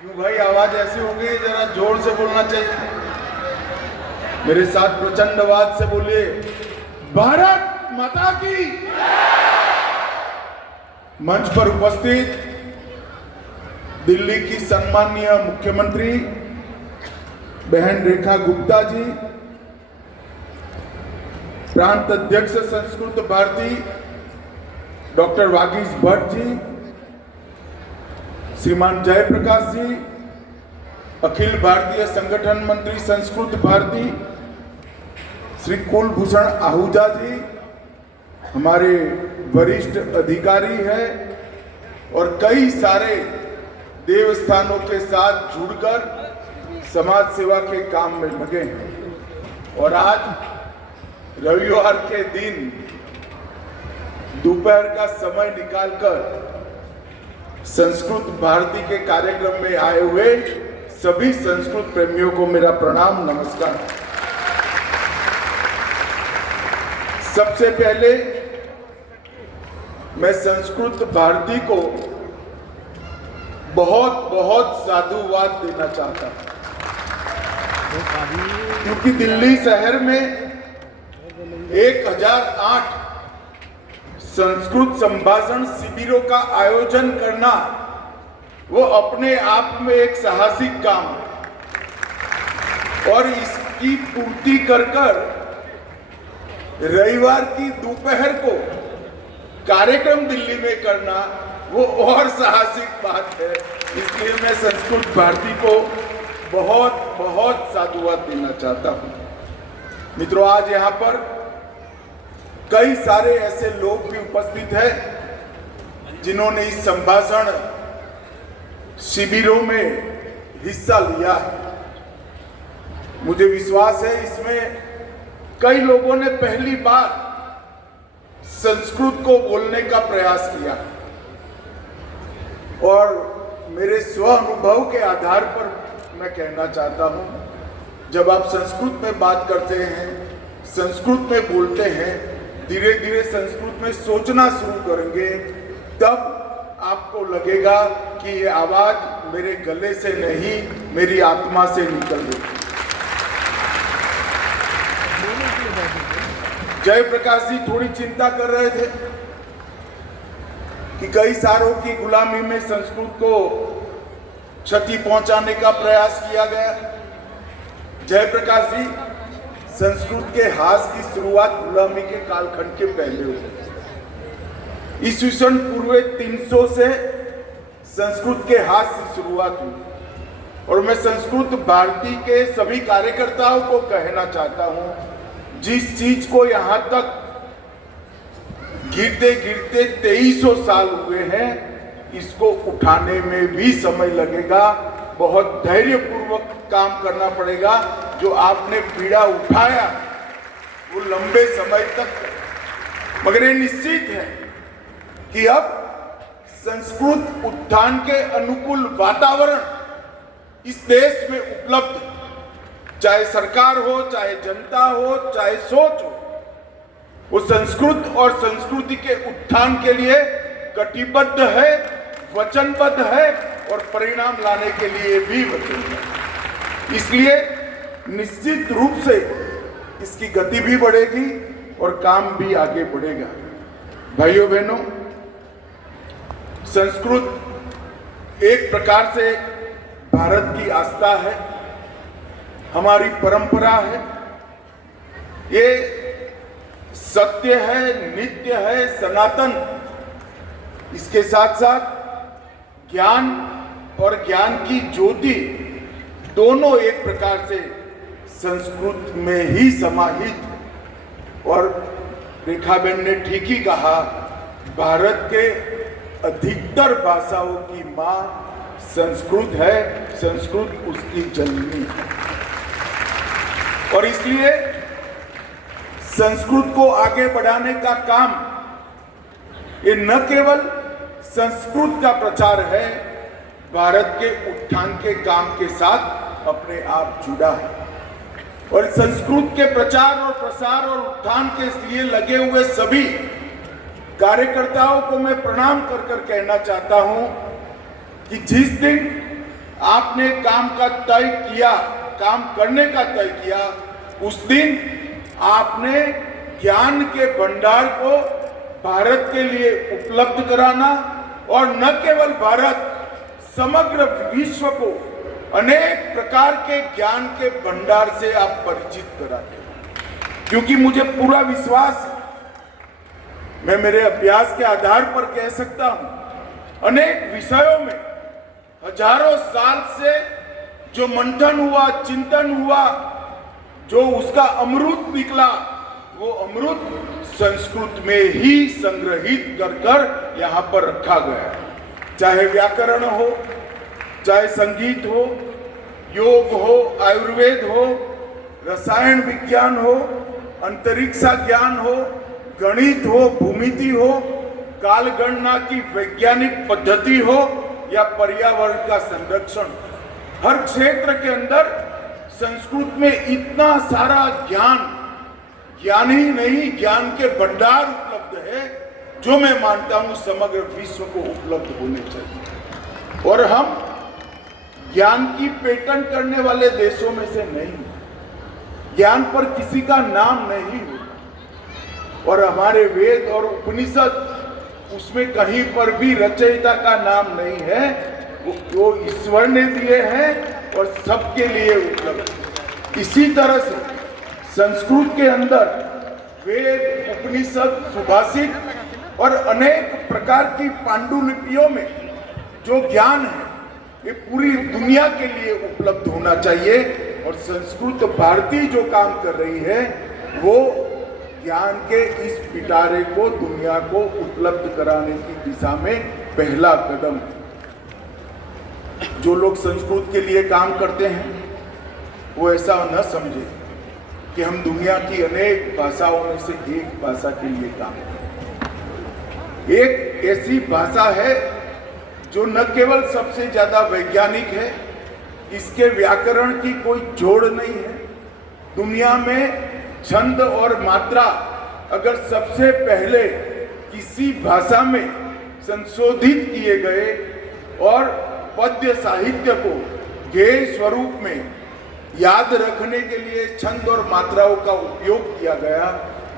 क्यों भाई, आवाज ऐसी हो गई, जरा जोर से बोलना चाहिए। मेरे साथ प्रचंड आवाज से बोलिए, भारत माता की। मंच पर उपस्थित दिल्ली की सम्माननीय मुख्यमंत्री बहन रेखा गुप्ता जी, प्रांत अध्यक्ष संस्कृत भारती डॉक्टर वागीश भट्ट जी, श्रीमान जयप्रकाश जी, अखिल भारतीय संगठन मंत्री संस्कृत भारती श्री कुलभूषण आहूजा जी, हमारे वरिष्ठ अधिकारी हैं और कई सारे देवस्थानों के साथ जुड़कर समाज सेवा के काम में लगे हैं। और आज रविवार के दिन दोपहर का समय निकालकर संस्कृत भारती के कार्यक्रम में आए हुए सभी संस्कृत प्रेमियों को मेरा प्रणाम, नमस्कार। सबसे पहले मैं संस्कृत भारती को बहुत बहुत साधुवाद देना चाहता हूं, क्योंकि दिल्ली शहर में 1008 संस्कृत संभाषण शिविरों का आयोजन करना वो अपने आप में एक साहसिक काम है। और इसकी पूर्ति कर रविवार की दोपहर को कार्यक्रम दिल्ली में करना वो और साहसिक बात है। इसलिए मैं संस्कृत भारती को बहुत बहुत साधुवाद देना चाहता हूं। मित्रों, आज यहाँ पर कई सारे ऐसे लोग भी उपस्थित हैं जिन्होंने इस संभाषण शिविरों में हिस्सा लिया है। मुझे विश्वास है इसमें कई लोगों ने पहली बार संस्कृत को बोलने का प्रयास किया और मेरे स्व अनुभव के आधार पर मैं कहना चाहता हूं, जब आप संस्कृत में बात करते हैं, संस्कृत में बोलते हैं, धीरे धीरे संस्कृत में सोचना शुरू करेंगे, तब आपको लगेगा कि ये आवाज मेरे गले से नहीं, मेरी आत्मा से निकल रही। जयप्रकाश जी थोड़ी चिंता कर रहे थे कि कई सालों की गुलामी में संस्कृत को क्षति पहुंचाने का प्रयास किया गया। जयप्रकाश जी, संस्कृत के ह्रास की शुरुआत गुलामी के कालखंड के पहले हुई। ईस्वीसन पूर्व 300 से संस्कृत के ह्रास की शुरुआत हुई। और मैं संस्कृत भारती के सभी कार्यकर्ताओं को कहना चाहता हूं, जिस चीज को यहां तक गिरते गिरते 2300 साल हुए हैं, इसको उठाने में भी समय लगेगा। बहुत धैर्यपूर्वक काम करना पड़ेगा। जो आपने पीड़ा उठाया वो लंबे समय तक, मगर ये निश्चित है कि अब संस्कृत उत्थान के अनुकूल वातावरण इस देश में उपलब्ध है। चाहे सरकार हो, चाहे जनता हो, चाहे सोच हो, वो संस्कृत और संस्कृति के उत्थान के लिए कटिबद्ध है, वचनबद्ध है और परिणाम लाने के लिए भी वचनबद्ध है। इसलिए निश्चित रूप से इसकी गति भी बढ़ेगी और काम भी आगे बढ़ेगा। भाइयों बहनों, संस्कृत एक प्रकार से भारत की आस्था है, हमारी परंपरा है, ये सत्य है, नित्य है, सनातन। इसके साथ साथ ज्ञान और ज्ञान की ज्योति दोनों एक प्रकार से संस्कृत में ही समाहित है। और रेखाबेन ने ठीक ही कहा, भारत के अधिकतर भाषाओं की मां संस्कृत है, संस्कृत उसकी जननी है। और इसलिए संस्कृत को आगे बढ़ाने का काम ये न केवल संस्कृत का प्रचार है, भारत के उत्थान के काम के साथ अपने आप जुड़ा है। और संस्कृत के प्रचार और प्रसार और उत्थान के लिए लगे हुए सभी कार्यकर्ताओं को मैं प्रणाम कर कर कहना चाहता हूं कि जिस दिन आपने काम करने का तय किया, उस दिन आपने ज्ञान के भंडार को भारत के लिए उपलब्ध कराना और न केवल भारत, समग्र विश्व को अनेक प्रकार के ज्ञान के भंडार से आप परिचित कराते हैं। क्योंकि मुझे पूरा विश्वास है, मैं मेरे अभ्यास के आधार पर कह सकता हूं, अनेक विषयों में हजारों साल से जो मंथन हुआ, चिंतन हुआ, जो उसका अमृत निकला, वो अमृत संस्कृत में ही संग्रहित कर यहाँ पर रखा गया है। चाहे व्याकरण हो, चाहे संगीत हो, योग हो, आयुर्वेद हो, रसायन विज्ञान हो, अंतरिक्ष ज्ञान हो, गणित हो, भूमिति हो, कालगणना की वैज्ञानिक पद्धति हो या पर्यावरण का संरक्षण, हर क्षेत्र के अंदर संस्कृत में इतना सारा ज्ञान ही नहीं, ज्ञान के भंडार उपलब्ध है, जो मैं मानता हूं समग्र विश्व को उपलब्ध होने चाहिए। और हम ज्ञान की पेटेंट करने वाले देशों में से नहीं, ज्ञान पर किसी का नाम नहीं होता, और हमारे वेद और उपनिषद उसमें कहीं पर भी रचयिता का नाम नहीं है, वो ईश्वर ने दिए हैं और सबके लिए उपलब्ध। इसी तरह से संस्कृत के अंदर वेद, उपनिषद, सुभाषित और अनेक प्रकार की पांडुलिपियों में जो ज्ञान है, ये पूरी दुनिया के लिए उपलब्ध होना चाहिए। और संस्कृत भारती जो काम कर रही है, वो ज्ञान के इस पिटारे को दुनिया को उपलब्ध कराने की दिशा में पहला कदम है। जो लोग संस्कृत के लिए काम करते हैं, वो ऐसा न समझे कि हम दुनिया की अनेक भाषाओं में से एक भाषा के लिए काम करते हैं। एक ऐसी भाषा है जो न केवल सबसे ज्यादा वैज्ञानिक है, इसके व्याकरण की कोई जोड़ नहीं है। दुनिया में छंद और मात्रा अगर सबसे पहले किसी भाषा में संशोधित किए गए और पद्य साहित्य को गेय स्वरूप में याद रखने के लिए छंद और मात्राओं का उपयोग किया गया,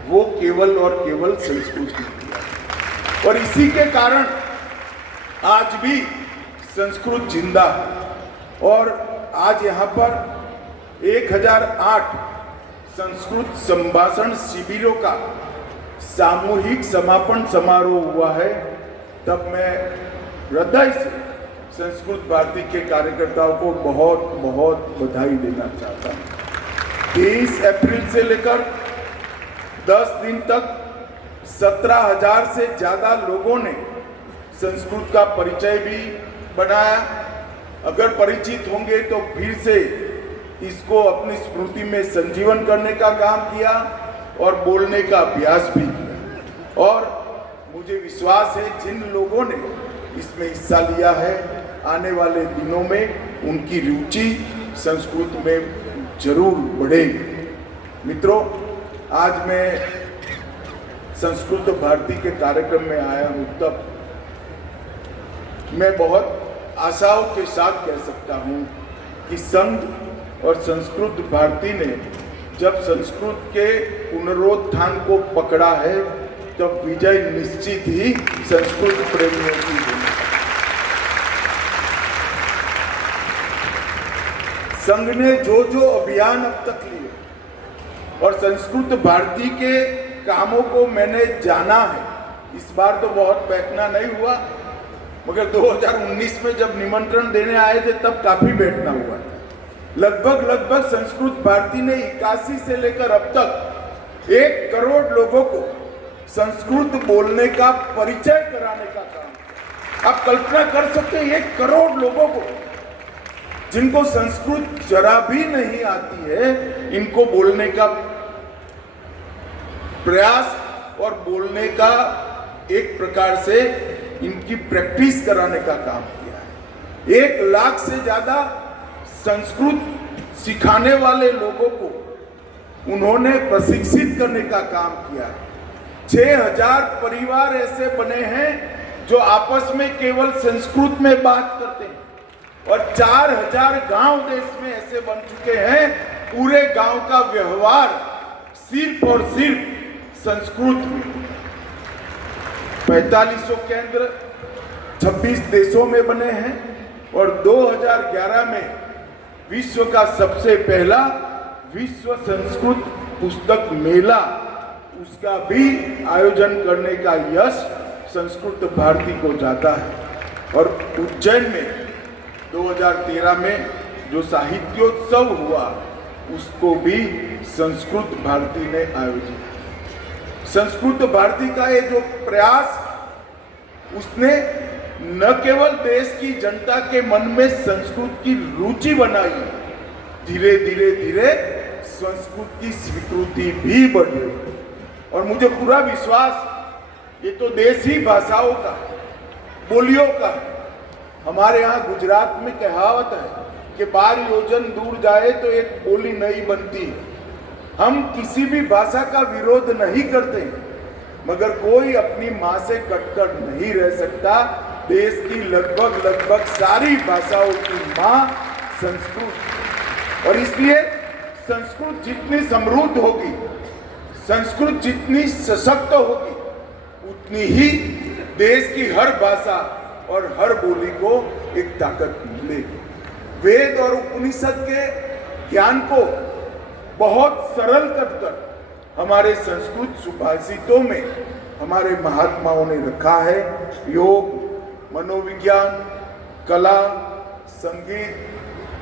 वो केवल और केवल संस्कृत में किया। और इसी के कारण आज भी संस्कृत जिंदा है। और आज यहाँ पर 1008 संस्कृत संभाषण शिविरों का सामूहिक समापन समारोह हुआ है। तब मैं हृदय से संस्कृत भारती के कार्यकर्ताओं को बहुत बहुत बधाई देना चाहता हूँ। 23 अप्रैल से लेकर 10 दिन तक 17,000 से ज्यादा लोगों ने संस्कृत का परिचय भी बनाया। अगर परिचित होंगे तो फिर से इसको अपनी स्मृति में संजीवन करने का काम किया और बोलने का अभ्यास भी किया। और मुझे विश्वास है जिन लोगों ने इसमें हिस्सा लिया है, आने वाले दिनों में उनकी रुचि संस्कृत में जरूर बढ़ेगी। मित्रों, आज मैं संस्कृत भारती के कार्यक्रम में आया हूँ, तब मैं बहुत आशाओं के साथ कह सकता हूँ कि संघ और संस्कृत भारती ने जब संस्कृत के पुनरुत्थान को पकड़ा है, तब विजय निश्चित ही संस्कृत प्रेमियों की होगी। संघ ने जो जो अभियान अब तक लिए और संस्कृत भारती के कामों को मैंने जाना है, इस बार तो बहुत बैठना नहीं हुआ, मगर 2019 में जब निमंत्रण देने आए थे तब काफी बैठना हुआ था। लगभग संस्कृत भारती ने 81 से लेकर अब तक 1 करोड़ लोगों को संस्कृत बोलने का परिचय कराने का काम। आप कल्पना कर सकते हैं 1 करोड़ लोगों को जिनको संस्कृत जरा भी नहीं आती है, इनको बोलने का प्रयास और बोलने का एक प्रकार से इनकी प्रैक्टिस कराने का काम किया है। 1 लाख से ज्यादा संस्कृत सिखाने वाले लोगों को उन्होंने प्रशिक्षित करने का काम किया है। 6,000 परिवार ऐसे बने हैं जो आपस में केवल संस्कृत में बात करते हैं। और 4000 गांव देश में ऐसे बन चुके हैं, पूरे गांव का व्यवहार सिर्फ और सिर्फ संस्कृत में। 4500 केंद्र 26 देशों में बने हैं और 2011 में विश्व का सबसे पहला विश्व संस्कृत पुस्तक मेला, उसका भी आयोजन करने का यश संस्कृत भारती को जाता है। और उज्जैन में 2013 में जो साहित्योत्सव हुआ, उसको भी संस्कृत भारती ने आयोजित। संस्कृत भारती का ये जो प्रयास, उसने न केवल देश की जनता के मन में संस्कृत की रुचि बनाई, धीरे धीरे धीरे संस्कृत की स्वीकृति भी बढ़ी। और मुझे पूरा विश्वास, ये तो देसी भाषाओं का, बोलियों का। हमारे यहाँ गुजरात में कहावत है कि 12 योजन दूर जाए तो एक बोली नहीं बनती है। हम किसी भी भाषा का विरोध नहीं करते हैं, मगर कोई अपनी माँ से कटकर नहीं रह सकता। देश की लगभग सारी भाषाओं की माँ संस्कृत, और इसलिए संस्कृत जितनी समृद्ध होगी, संस्कृत जितनी सशक्त होगी, उतनी ही देश की हर भाषा और हर बोली को एक ताकत मिलेगी। वेद और उपनिषद के ज्ञान को बहुत सरल कर हमारे संस्कृत सुभाषितों में हमारे महात्माओं ने रखा है। योग, मनोविज्ञान, कला, संगीत,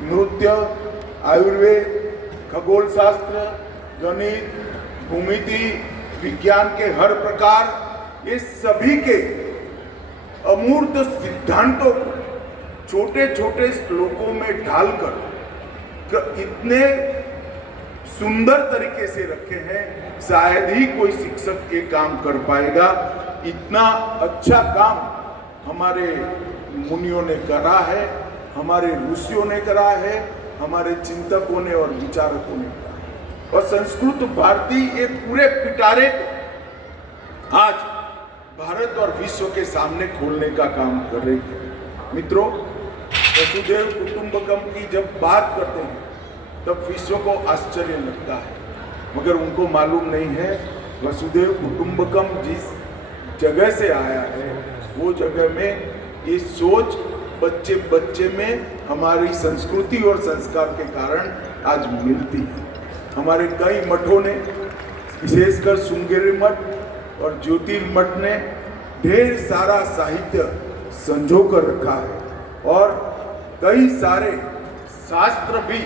नृत्य, आयुर्वेद, खगोल शास्त्र, गणित, भूमिति, विज्ञान के हर प्रकार, ये सभी के अमूर्त सिद्धांतों को छोटे छोटे श्लोकों में ढालकर इतने सुंदर तरीके से रखे हैं, शायद ही कोई शिक्षक ये काम कर पाएगा। इतना अच्छा काम हमारे मुनियों ने करा है, हमारे ऋषियों ने करा है, हमारे चिंतकों ने और विचारकों ने करा है। और संस्कृत भारती ये पूरे पिटारे को आज भारत और विश्व के सामने खोलने का काम कर रही है। मित्रों, वसुधैव कुटुंबकम की जब बात करते हैं तब विश्व को आश्चर्य लगता है, मगर उनको मालूम नहीं है वसुधैव कुटुंबकम जिस जगह से आया है, वो जगह में ये सोच बच्चे बच्चे में हमारी संस्कृति और संस्कार के कारण आज मिलती है। हमारे कई मठों ने, विशेषकर श्रृंगेरी मठ और ज्योतिर्मठ ने ढेर सारा साहित्य संजो कर रखा है और कई सारे शास्त्र भी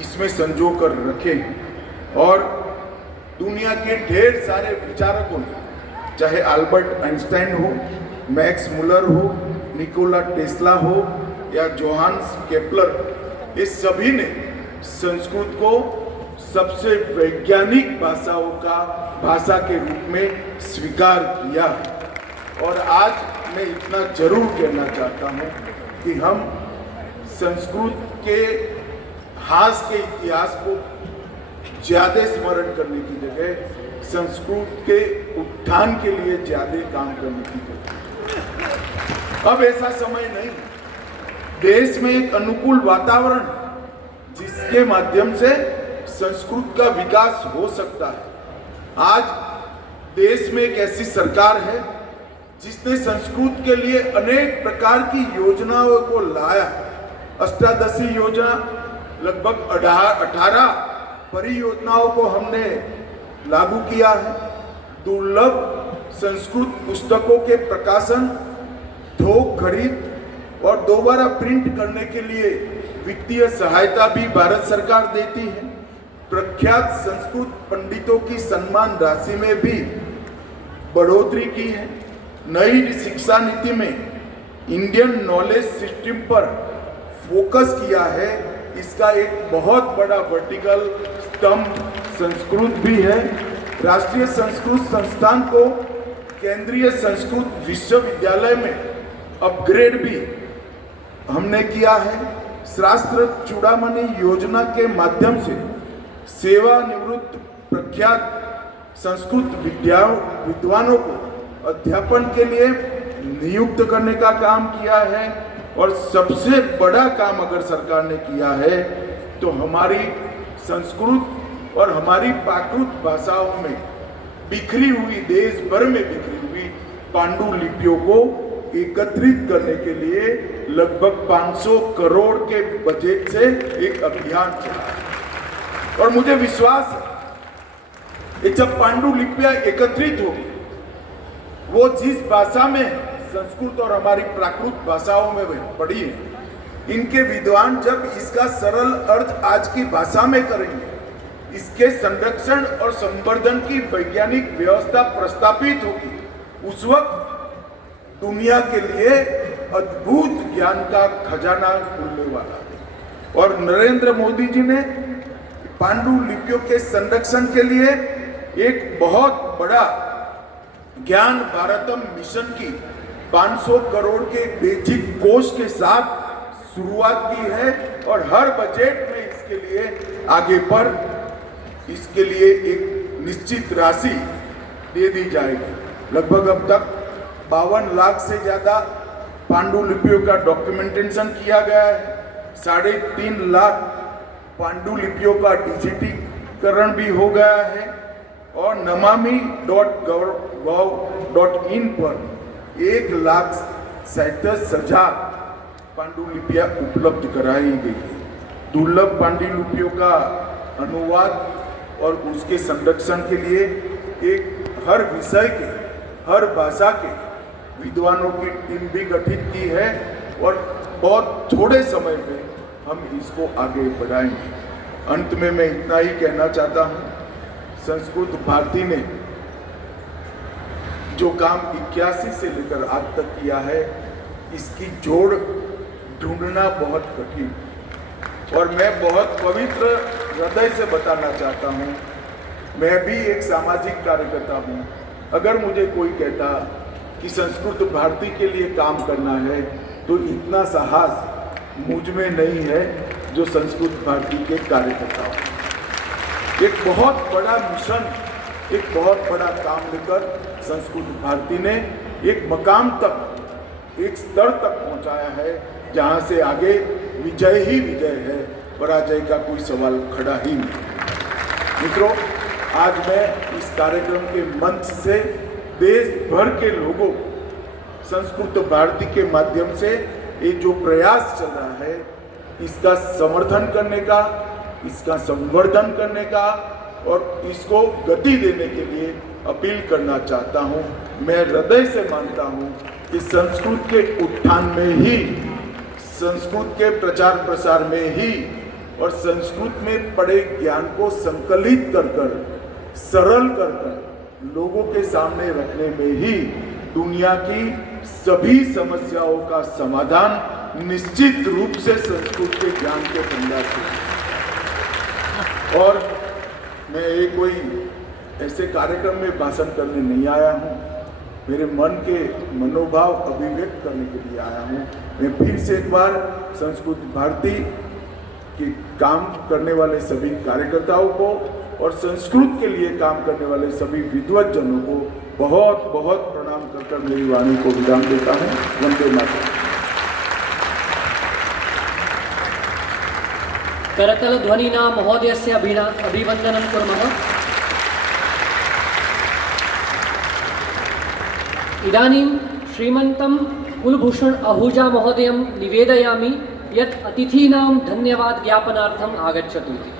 इसमें संजो कर रखे हैं। और दुनिया के ढेर सारे विचारकों ने, चाहे अल्बर्ट आइंस्टाइन हो, मैक्स मुलर हो, निकोला टेस्ला हो या जोहान्स केपलर, ये सभी ने संस्कृत को सबसे वैज्ञानिक भाषा के रूप में स्वीकार किया। और आज मैं इतना जरूर कहना चाहता हूँ कि हम संस्कृत के हास के इतिहास को ज्यादा स्मरण करने की जगह संस्कृत के उत्थान के लिए ज्यादा काम करने की जगह। अब ऐसा समय नहीं, देश में एक अनुकूल वातावरण जिसके माध्यम से संस्कृत का विकास हो सकता है। आज देश में एक ऐसी सरकार है जिसने संस्कृत के लिए अनेक प्रकार की योजनाओं को लाया। अष्टादशी योजना, लगभग 18 परियोजनाओं को हमने लागू किया है। दुर्लभ संस्कृत पुस्तकों के प्रकाशन, थोक खरीद और दोबारा प्रिंट करने के लिए वित्तीय सहायता भी भारत सरकार देती है। प्रख्यात संस्कृत पंडितों की सम्मान राशि में भी बढ़ोतरी की है। नई शिक्षा नीति में इंडियन नॉलेज सिस्टम पर फोकस किया है। इसका एक बहुत बड़ा वर्टिकल स्तंभ संस्कृत भी है। राष्ट्रीय संस्कृत संस्थान को केंद्रीय संस्कृत विश्वविद्यालय में अपग्रेड भी हमने किया है। शास्त्र चूड़ामणि योजना के माध्यम से सेवानिवृत्त प्रख्यात संस्कृत विद्वानों को अध्यापन के लिए नियुक्त करने का काम किया है। और सबसे बड़ा काम अगर सरकार ने किया है तो हमारी संस्कृत और हमारी प्राकृत भाषाओं में बिखरी हुई, देश भर में बिखरी हुई पांडुलिपियों को एकत्रित करने के लिए लगभग 500 करोड़ के बजट से एक अभियान चला। और मुझे विश्वास है कि जब पांडुलिपियां एकत्रित होगी, वो जिस भाषा में संस्कृत और हमारी प्राकृत भाषाओं में पढ़ी है, इनके विद्वान जब इसका सरल अर्थ आज की भाषा में करेंगे, इसके संरक्षण और संवर्धन की वैज्ञानिक व्यवस्था प्रस्तापित होगी, उस वक्त दुनिया के लिए अद्भुत ज्ञान का खजाना खुलने वाला है। और नरेंद्र मोदी जी ने पांडुलिपियों के संरक्षण के लिए एक बहुत बड़ा ज्ञान भारतम मिशन की 500 करोड़ के बेसिक कोष के साथ शुरुआत की है और हर बजट में इसके लिए आगे पर इसके लिए एक निश्चित राशि दे दी जाएगी। लगभग अब तक 52 लाख से ज़्यादा पांडुलिपियों का डॉक्यूमेंटेशन किया गया है। 3.5 लाख पांडुलिपियों का डिजिटीकरण भी हो गया है और namami.gov.in पर 1,37,000 पांडुलिपियां उपलब्ध कराई गई है। दुर्लभ पांडुलिपियों का अनुवाद और उसके संरक्षण के लिए एक हर विषय के, हर भाषा के विद्वानों की टीम भी गठित की है और बहुत थोड़े समय में हम इसको आगे बढ़ाएंगे। अंत में मैं इतना ही कहना चाहता हूँ, संस्कृत भारती ने जो काम 81 से लेकर आज तक किया है, इसकी जोड़ ढूंढना बहुत कठिन और मैं बहुत पवित्र हृदय से बताना चाहता हूँ, मैं भी एक सामाजिक कार्यकर्ता हूँ। अगर मुझे कोई कहता कि संस्कृत भारती के लिए काम करना है तो इतना साहस मुझ में नहीं है जो संस्कृत भारती के कार्यकर्ता हूँ। एक बहुत बड़ा मिशन, एक बहुत बड़ा काम लेकर संस्कृत भारती ने एक मकाम तक, एक स्तर तक पहुँचाया है जहाँ से आगे विजय ही विजय है, पराजय का कोई सवाल खड़ा ही नहीं। मित्रों, आज मैं इस कार्यक्रम के मंच से देश भर के लोगों को संस्कृत भारती के माध्यम से ये जो प्रयास चल रहा है, इसका समर्थन करने का, इसका संवर्धन करने का और इसको गति देने के लिए अपील करना चाहता हूँ। मैं हृदय से मानता हूँ कि संस्कृत के उत्थान में ही, संस्कृत के प्रचार प्रसार में ही और संस्कृत में पढ़े ज्ञान को संकलित कर कर, सरल कर कर लोगों के सामने रखने में ही दुनिया की सभी समस्याओं का समाधान निश्चित रूप से संस्कृत के ज्ञान के भंडार से। और मैं एक कोई ऐसे कार्यक्रम में भाषण करने नहीं आया हूँ, मेरे मन के मनोभाव अभिव्यक्त करने के लिए आया हूँ। मैं फिर से एक बार संस्कृत भारती के काम करने वाले सभी कार्यकर्ताओं को और संस्कृत के लिए काम करने वाले सभी विद्वत जनों को बहुत बहुत प्रणाम कर मेरी वाणी को विराम देता हूँ। वंदे मातरम। करतल ध्वनिना महोदयस्य अभिवंदनं कुर्मः। इदानीं श्रीमन्तं कुलभूषण आहूजा महोदयं निवेदयामि यत् अतिथीनां धन्यवाद ज्ञापनार्थम् आगच्छतु इति।